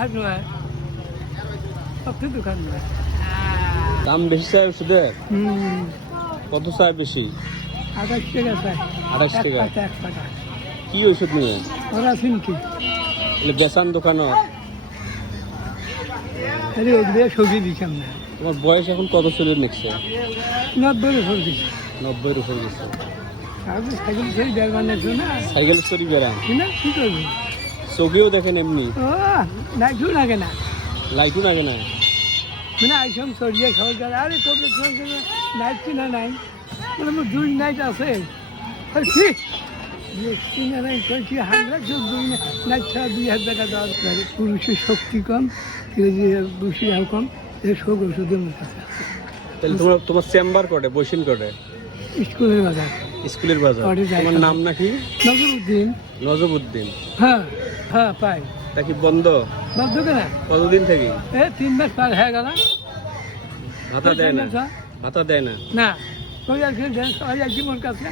হাট নয়, সব দোকান নয়। দাম বেশি চাই ওষুধের? কত চাই বেশি? 28 টাকা চাই। 28 টাকা? 1 টাকা। কি ওষুধ নিয়ে? ওরা শুনছি বেচান দোকানও? আরে ওগুলো সবজি দিচ্ছাম না। তোমার বয়স এখন কত চলে নিচ্ছে? 90 সবজি। 90-এর উপর গেছে। আমি সাইকেল চড়ি বেড়ানোর জন্য। সাইকেল চড়ি বেড়ান? না, কি করবো? চোখেও দেখেন এমনি? ও লাইটও লাগে না। লাইটও লাগে না? মানে আইসম চড়িয়ে খাওয়া গেল। আরে তোদের লাইট কিনা নাই, বলে আমার 2 নাইট আছে। কিনা নাই কয়েছি হামলা, 2 নাইট ছাড়া 2000 টাকা দেওয়ার পরে পুরুষের শক্তি কম, বসিয়াও কম, সব ওষুধের মতো আছে। তাহলে তোমার চেম্বার কোটে, বসিন কোটে? স্কুলের বাজার। স্কুলের বাজার। তোমার নাম নাকি? নজরুদ্দিন। নজরুদ্দিন? হ্যাঁ হ্যাঁ, পাই। তা কি বন্ধ? বন্ধ কেনা? কতদিন থেকে? 3 মাস পার হয়ে গেল। ভাতা দেয় না? ভাতা দেয় না? না, ওই আর কি মোর কাছে